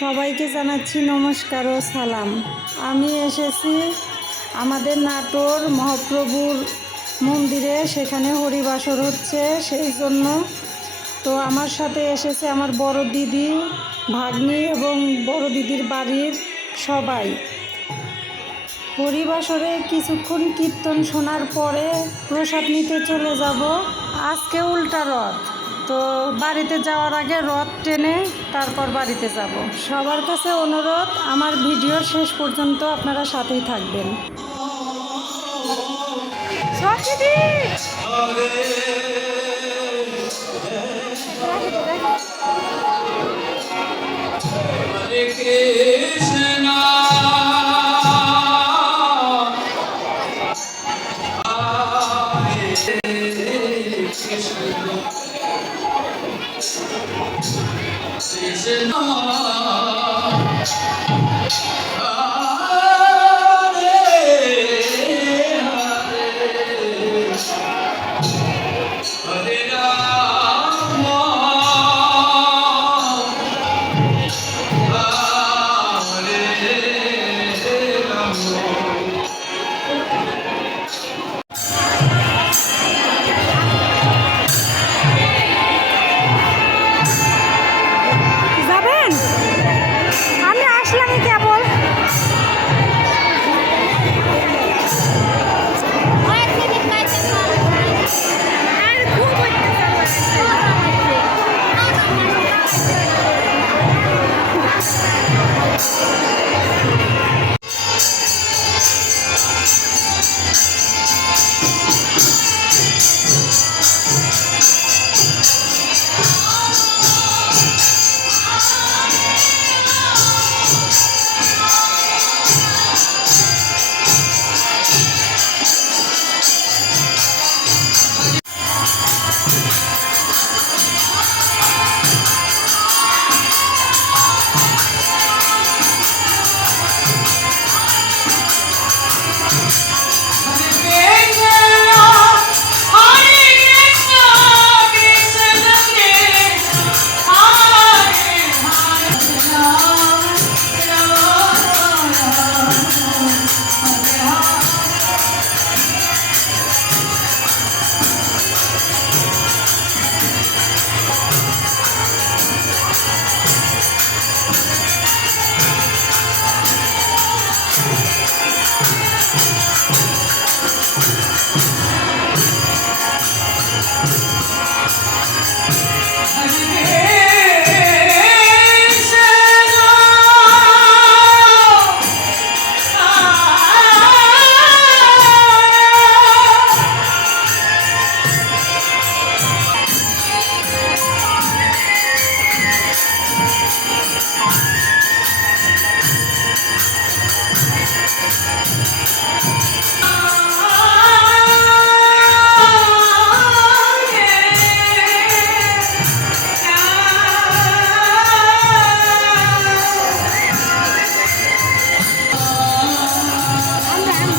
সবাইকে জানাচ্ছি নমস্কার ও সালাম। আমি এসেছি আমাদের নাটোর মহাপ্রভুর মন্দিরে, সেখানে হরিবাসর হচ্ছে সেই জন্য। তো আমার সাথে এসেছে আমার বড় দিদি, ভাগ্নি এবং বড় দিদির বাড়ির সবাই। হরিবাসরে কিছুক্ষণ কীর্তন শোনার পরে প্রসাদ নিতে চলে যাব। আজকে উল্টা রথ, তো বাড়িতে যাওয়ার আগে রথ টেনে তারপর বাড়িতে যাব। সবার কাছে অনুরোধ, আমার ভিডিওর শেষ পর্যন্ত আপনারা সাথেই থাকবেন।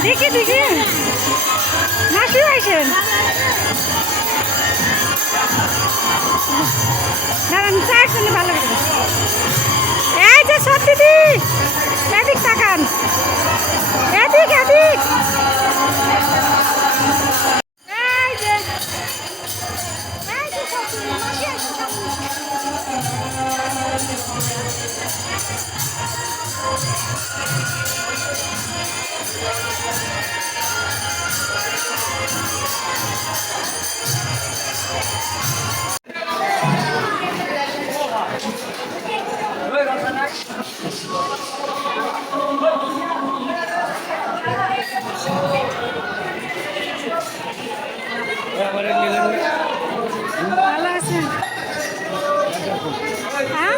দেখি দেখি মাসি আইসেন, দাঁড়ান চা শুনে ভালো লাগে। এই যে সব দিদি এদিক তাকান, এদিক এদিক। এই যে সব দিদি মাসি আইসেন। ভালো আছেন? হ্যাঁ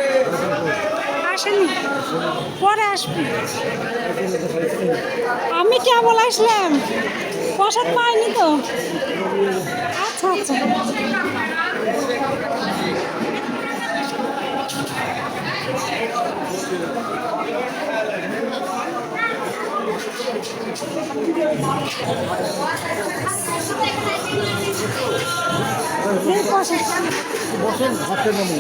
আসেনি, পরে আসবি। আমি কেবল আসলাম, প্রসাদ পাইনি তো। আচ্ছা আচ্ছা। বসেন হাতে নামুন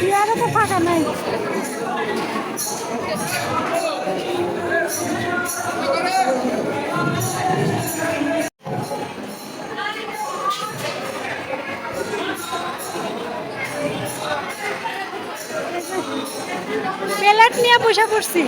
পেয়ারা তো ফাঁকা নাই। প্লেট নিয়ে বসে পড়ছি।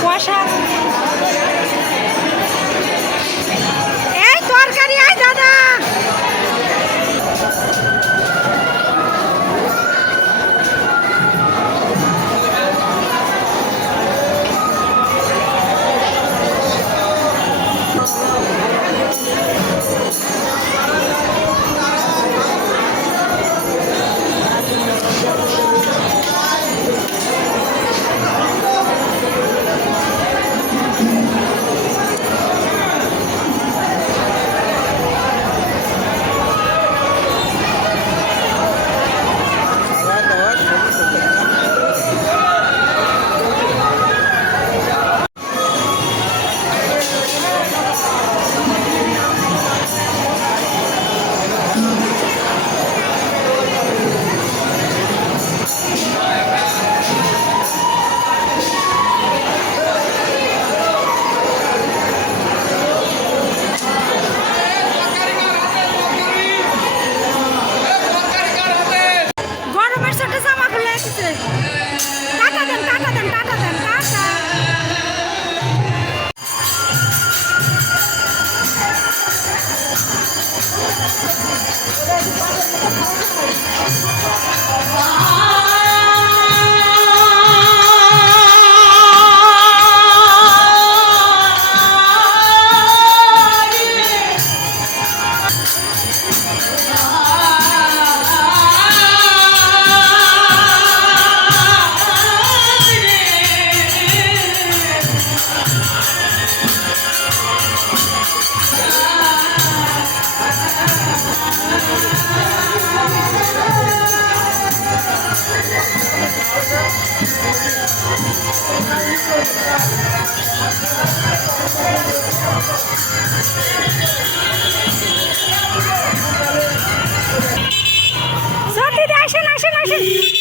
কুয়াশা এই তরকারি আয় দাদা।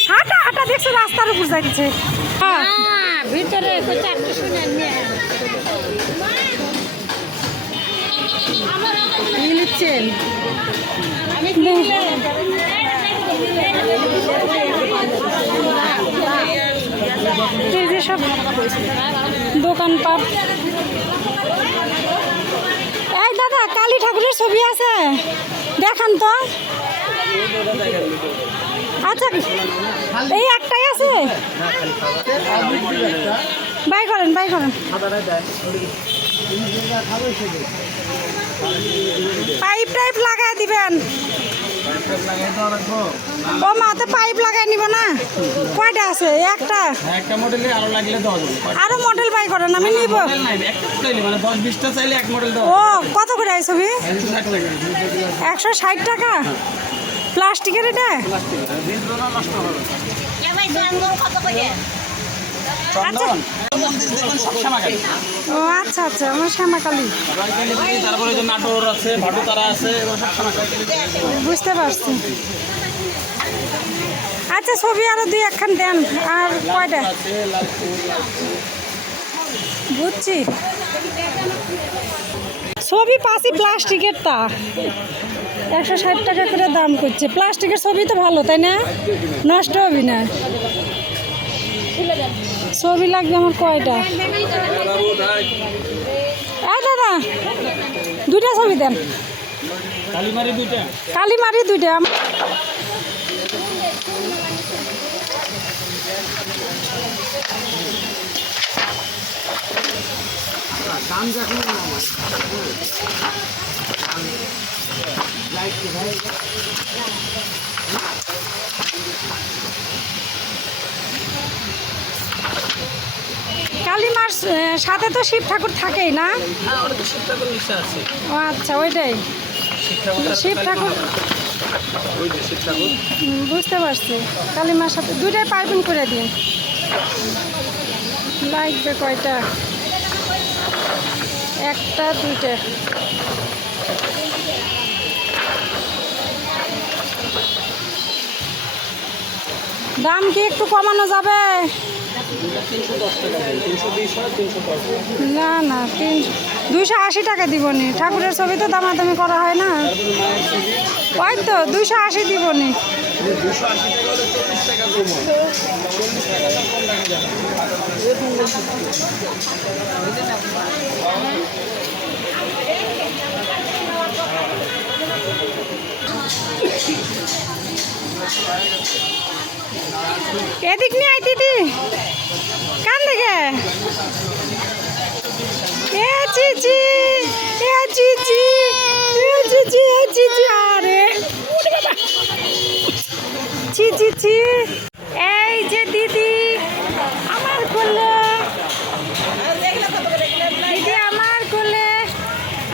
হাঁটা হাঁটা দেখছো রাস্তার উপর যাচ্ছে ভিতরে নিচ্ছেন এই যে সব দোকানপাট। এই দাদা কালী ঠাকুরের ছবি আছে দেখান তো। আচ্ছা এই একটাই আছে, বাই করেন বাই করেন। পাইপ টাইপ লাগাই দিবেন। ও মাতে পাইপ লাগাই নিব না? কয়টা আছে? একটা একটা মডেলে আরো লাগলে 10 আরো মডেল বাই করেন, আমি নিব। মানে 10-20টা চাইলে এক মডেল দাও। ও কত করে এই ছবি? 160 টাকা। প্লাস্টিকের এটা? ও আচ্ছা আচ্ছা, আমার শ্যামাকালী। তারপরে যে নাটোর আছে, ভাটুতারা আছে, এগুলো সব শ্যামাকালী। বুঝতে পারছি। আচ্ছা ছবি আরো দুই একখান দেন। আর কয়টা? বুঝছি। ছবি পাশি প্লাস্টিকের তা 160 টাকা করে দাম করছে। প্লাস্টিকের ছবি তো ভালো, তাই না? নষ্ট হবে না। ছবি লাগবে আমার কয়টা? দাদা দুইটা ছবি দেন। কালীমারি দুইটা। কালীমারি দুইটা। দাম যখন কালীমার সাথে তো শিব ঠাকুর থাকেই না? ও আচ্ছা, ওইটাই শিব ঠাকুর। বুঝতে পারছি। কালীমার সাথে দুইটাই পাইপিং করে দিন। লাগবে কয়টা? একটা দুইটা। দাম কি একটু কমানো যাবে? না না, 280 টাকা দিবনি। ঠাকুরের ছবি তো দামাদামি করা হয় না। ওই তো 280 দিবনি। এদিক নিয়ে আই দিদি, কান দেখে এ চিচি, এ চিচি, এ চিচি, এ চিচি। আরে চি চি চি। এই যে দিদি আমার কোলে, দিদি আমার কোলে।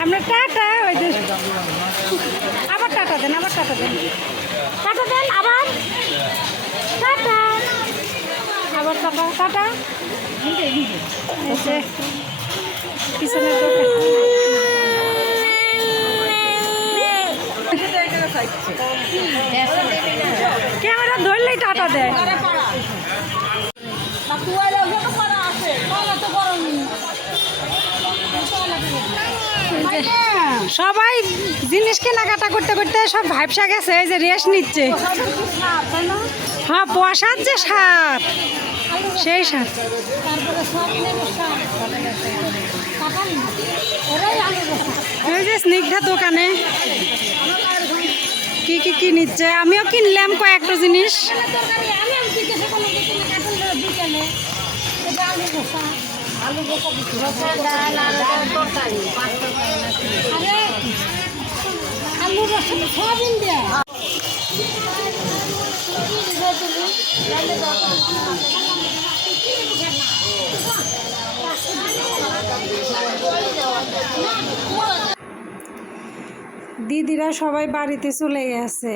আমরা টাটা। ওই যে আবার টাটা দেন, আবার টাটা দেন, টাটা দেন, আবার টাটা, আবার টাটা টাটা। পিছনের দোকান। ক্যামেরা ধরলেই টাটা দেয়। সবাই জিনিস কেনাকাটা করতে করতে সব ভাবসা গেছে। এই যে রেস্ট নিচ্ছে। হ্যাঁ, প্রসাদ যে স্বাদ, সেই স্বাদ। এই যে স্নিগ্ধা দোকানে কি কি কি নিচ্ছে। আমিও কিনলাম কয়েকটা জিনিস। দিদিরা সবাই বাড়িতে চলে গেছে।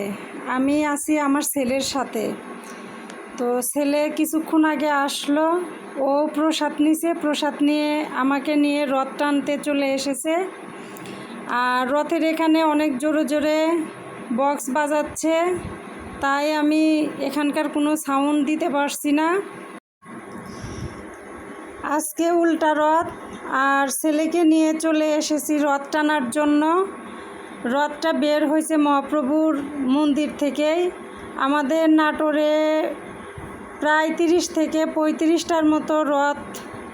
আমি আছি আমার ছেলের সাথে। তো ছেলে কিছুক্ষণ আগে আসলো। ও প্রসাদ নিছে, প্রসাদ নিয়ে আমাকে নিয়ে রথ টানতে চলে এসেছে। আর রথের এখানে অনেক জোরে জোরে বক্স বাজাচ্ছে, তাই আমি এখানকার কোনো সাউন্ড দিতে পারছি না। আজকে উল্টা রথ, আর ছেলেকে নিয়ে চলে এসেছি রথ টানার জন্য। রথটা বের হয়েছে মহাপ্রভুর মন্দির থেকেই। আমাদের নাটোরে প্রায় 30 থেকে 35টার মতো রথ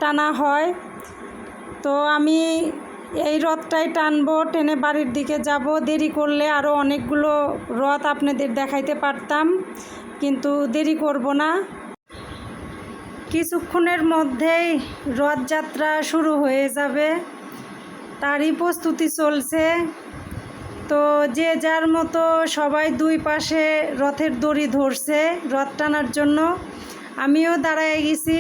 টানা হয়। তো আমি এই রথটাই টানবো, টেনে বাড়ির দিকে যাব। দেরি করলে আরও অনেকগুলো রথ আপনাদের দেখাইতে পারতাম, কিন্তু দেরি করব না। কিছুক্ষণের মধ্যেই রথযাত্রা শুরু হয়ে যাবে, তারই প্রস্তুতি চলছে। তো যে যার মতো সবাই দুই পাশে রথের দড়ি ধরছে রথ টানার জন্য। আমিও দাঁড়ায় গেছি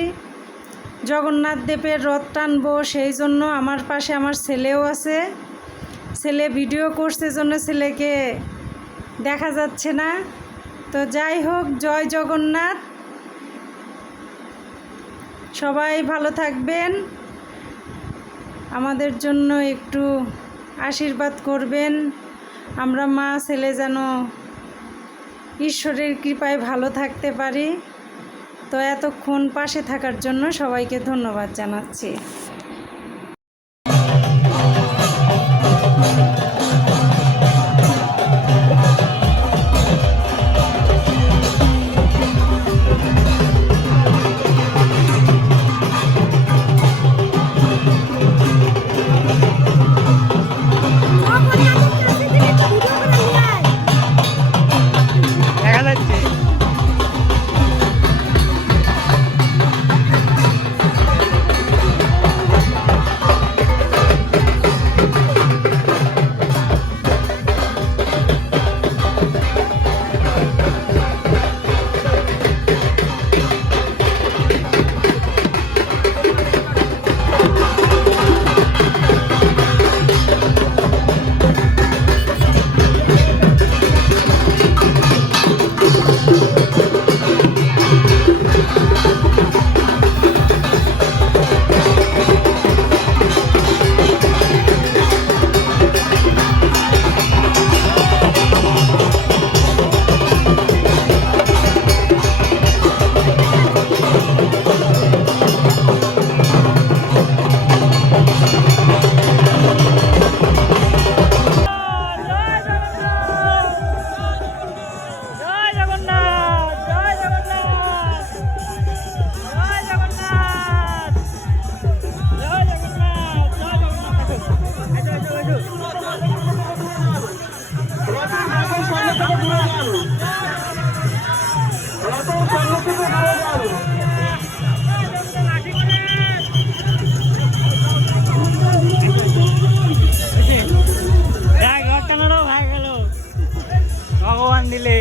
জগন্নাথ দেবের রথ টানবো, সেই জন্য আমার পাশে আমার ছেলেও আছে। ছেলে ভিডিও করছে জন্য ছেলেকে দেখা যাচ্ছে না। তো যাই হোক, জয় জগন্নাথ। সবাই ভালো থাকবেন, আমাদের জন্য একটু আশীর্বাদ করবেন। আমরা মা ছেলে যেন ঈশ্বরের কৃপায় ভালো থাকতে পারি। তো এতক্ষণ পাশে থাকার জন্য সবাইকে ধন্যবাদ জানাচ্ছি। দেখা যাচ্ছে ভগবান দিলে